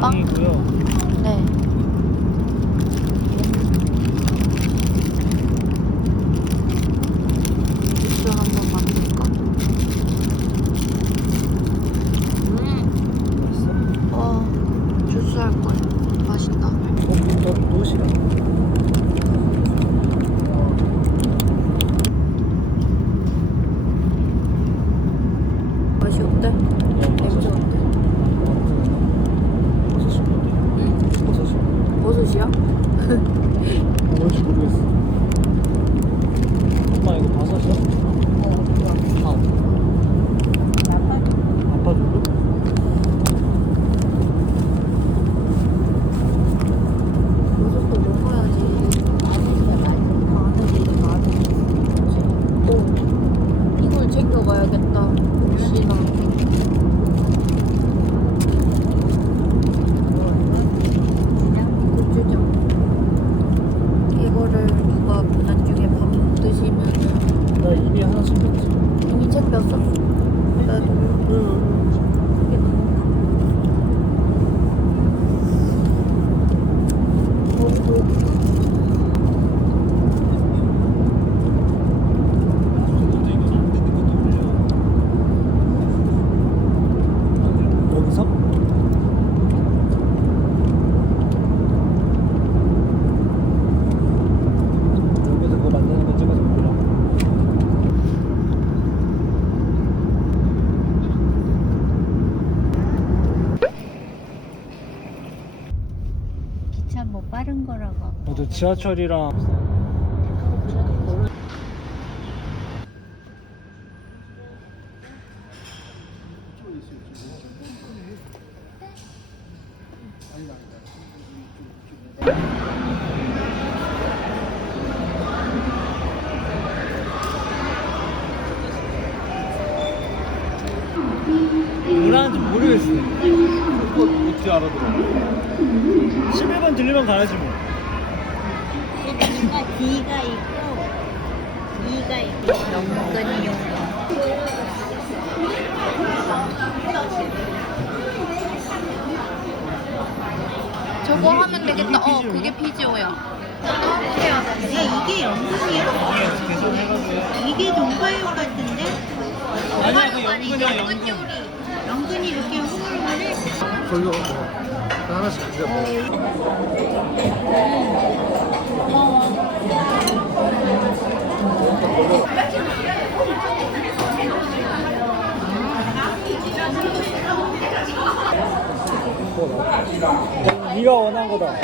빵이고요. 네. 주스 한번 만들까? 음, 맛있어? 와, 주스 할 거야. 맛있다. 어, 너 도시락. 맛이 어때? 냄새 어때? 버섯이야? 뭔지 모르겠어. 엄마 이거 버섯이야? 어. 아. 아빠 누구? 버섯도 먹어야지. 어, 이걸 챙겨가야겠다. 혹시나. 고추장. 이거를 누가 나중에 밥 드시면은 나 이미 하나 챙겼지. 이미 챙겼어? 나도. 이게 너무 여기서? 여기서 그거 만드는 거 찍어서 보려고. 기차 뭐 빠른 거라고. 맞아 지하철이랑 뭐라는지 모르겠어. 그거 어떻게 알아들어? 11번 들리면 가야지 뭐. D가 D가 있고 E가 있고 연근이 용. 저거 하면 되겠다. 어, 그게 피지오야. 야 이게 연근이야? 해가지고. 이게 동파육 같은데? 아니야 그 연근이야 연근. 연근이 이렇게 흐물흐물 해? 저기요. 나 하나씩 주자. 뭐. 네가 원한 거다.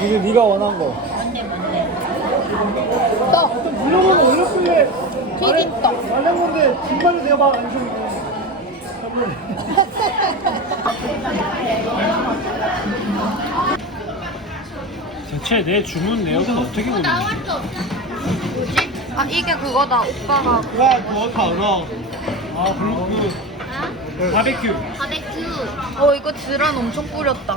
이게 네가 원한 거. 떡, 물어보면 어렵길래 튀김 떡. 말한 건데 중간에 내가 막안 좀. 대체 내 주문 내역은 어떻게 보내지? 뭐지? 아, 이게 그거다. 오빠가 와, 그거 다 알아. 아, 블루크. 그 바베큐. 바베큐. 어, 이거 드란 엄청 뿌렸다.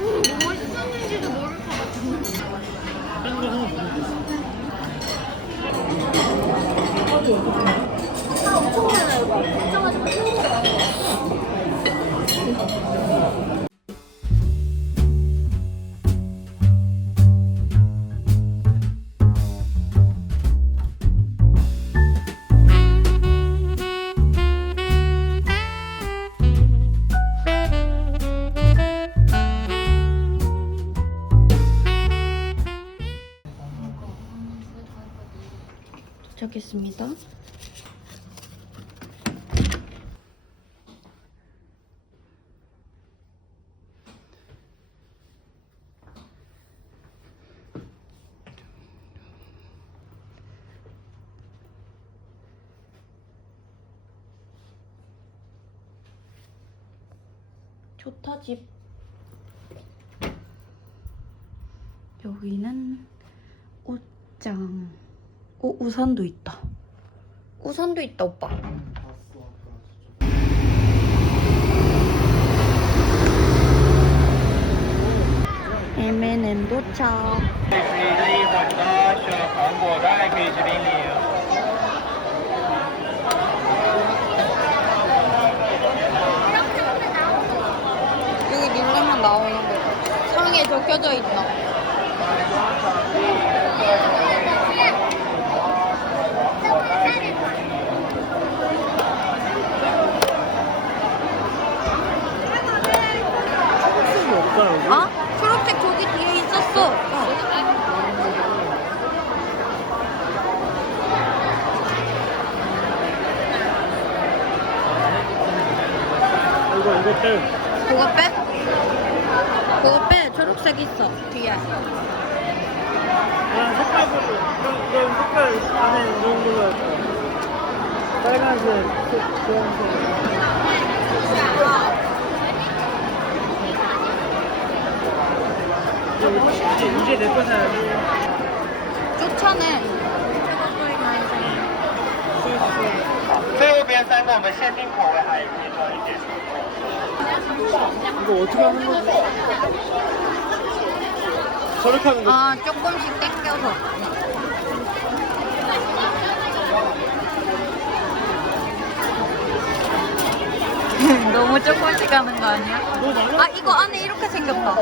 음, 뭐 맛있었는지도 모를 것 같아. 다른 거 하나 모르겠어. 도착했습니다. 좋다 집. 여기는 옷장. 오, 우산도 있다. 우산도 있다, 오빠. M&M 도착. 아? 초록색 저기 뒤에 있었어. 이거 이거 빼. 그거 빼? 그거 빼. 초록색 있어. 뒤에. 그냥 색깔별로 이런 이런 색깔 안에 이런 걸로? 빨간색, 색, 주황색. 이제 내 거잖아. 쫓아내. 이거 어떻게 하는 거지? 저렇게 하는 거지? 아, 조금씩 땡겨서. 너무 조금씩 하는 거 아니야? 너 말라? 아, 이거 안에 이렇게 생겼다.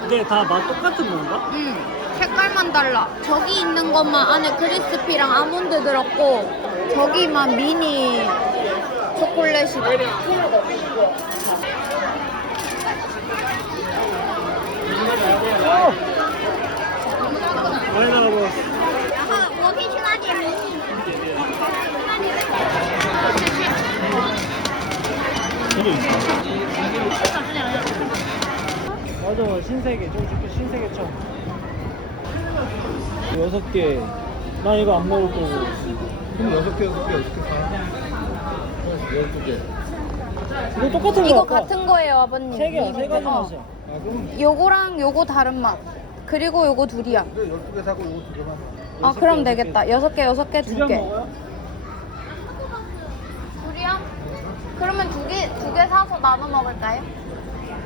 근데 다 맛 똑같은 건가? 응. 색깔만 달라. 저기 있는 것만 안에 크리스피랑 아몬드 들었고, 저기만 미니 초콜릿이다. 어! 많이 나가고. 然后我可以去拿点迷你。 맞아 신세계 좀 줄게 신세계 청 여섯 개나 이거 안 먹을 거고 그럼 여섯 개 여섯 개 어떻게 사? 열두 개. 이거 똑같은 거 이거 아까 같은 거예요, 아버님. 세 개야 세 가지 어. 맛이야 아 그럼 요거랑 요거 다른 맛. 그리고 요거 둘이야. 열두 개 사고 이거 두 개만. 아, 그럼 되겠다. 여섯 개, 여섯 개, 두 개. 먹어요? 둘이야? 그러면 두 개, 두 개 사서 나눠 먹을까요?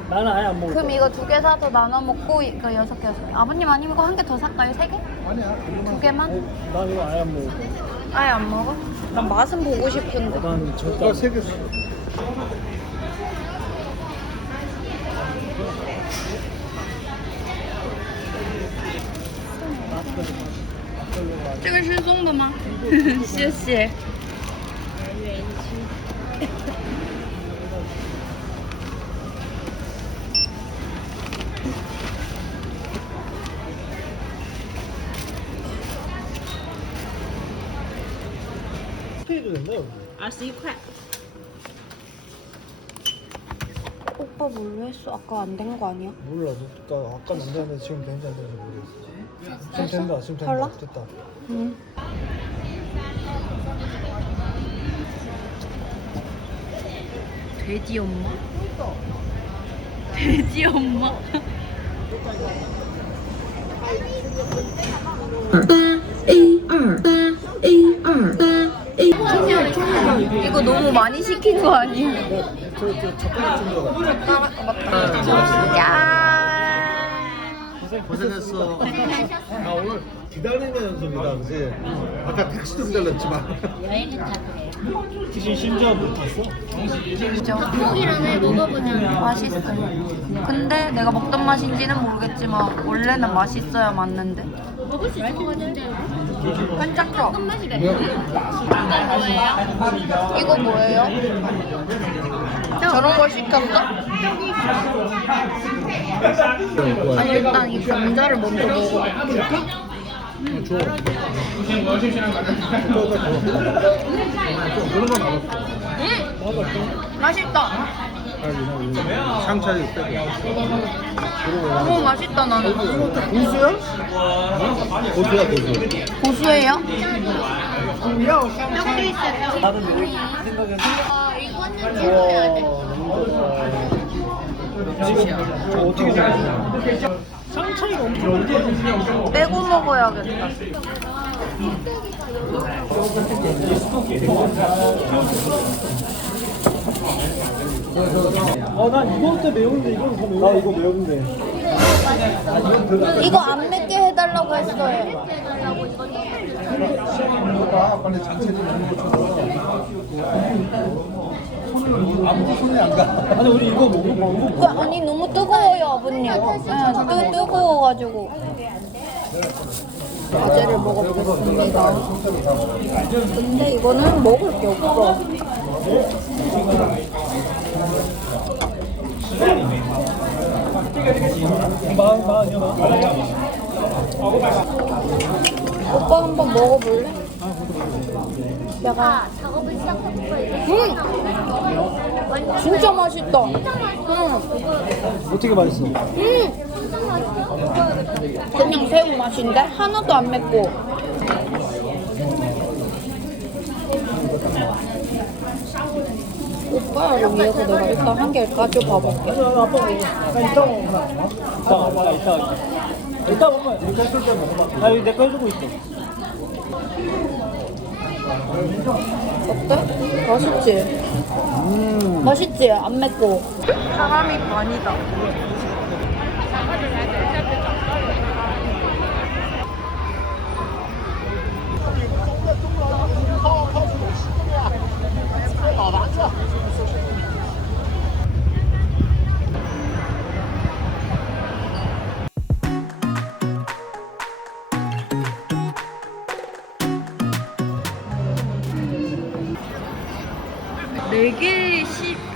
나는 아예 안 먹을 그럼 거야 이거 두 개 사서 나눠 먹고 이거 여섯 개, 여섯 개. 아버님 아니면 이거 한 개 더 살까요? 세 개? 아니야. 두 개만? 난 이거 아예 안 먹을 거야 아예 안 먹어? 난 맛은 보고 싶은데. 난 절대 아, 안 세개 사. 먹어. 这个是送的吗？谢谢。 스테이도 된다 여기 二十一块。 오빠 뭘로 했어? 아까 안 된 거 아니야? 몰라 너 아까 아까 안 되는데 지금 되는지 안 되는지 모르겠어 지금 된다 지금 된다 달라? 됐다 응. 돼지 엄마? 돼지 엄마? 이거 너무 많이 시킨 거 아니야? 더. 야. 고생했어. 아 오늘 기다리는 연속이다, 그지? 아까 택시도 기다렸지만. 혹시 심지어 못 탔어? 고기랑을 먹어보자. 맛있어요. 근데 내가 먹던 맛인지는 모르겠지만 원래는 맛있어야 맞는데. 먹을 수 있을 것 같은데. 뭐예요? 이거 뭐예요? 저런 걸 시켰어? 아니 일단 이 감자를 먼저 먹어. 줘. 젓가락 줘. 좀 그런 거 남았어. 맛있다. 상차리 빼고. 너무 맛있다 나는. 고수야? 고수야 고수. 고수예요? 아, 어떻게 생각해? 상차이가 엄청. 빼고 먹어야겠다. 어, 난 이것도 매운데 이건 더 매워. 나 이거 매운데. 이거 안 맵게 해달라고 했어요. 아니 우리 이거 먹고 아니 너무 뜨거워요 아버님. 네, 뜨, 뜨거워가지고. 과제를 먹어보겠습니다. 근데 이거는 먹을 게 없어. 오빠 한 번 먹어볼래? 약간 아, 작업을 시작해볼까 이제? 음 진짜 맛있다. 음, 어떻게 맛있어? 음 그냥 새우 맛인데 하나도 안 맵고. 오빠를 위해서 내가 일단 한 개를 가져봐볼게. 이따 먹어. 이따. 이따. 이따 먹으면 이렇게 했을 때 먹어봐. 아 여기 내거 해주고 있어. 어때? 맛있지? 맛있지? 안 맵고. 사람이 반이다.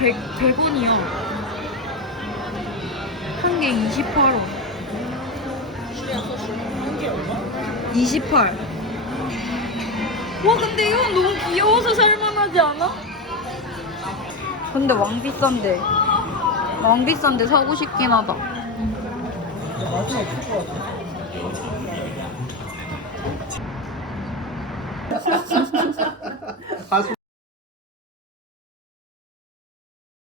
100, 100원이요. 한 개 28원. 28. 와, 근데 이건 너무 귀여워서 살만하지 않아? 근데 왕 비싼데. 왕 비싼데 사고 싶긴 하다. 가수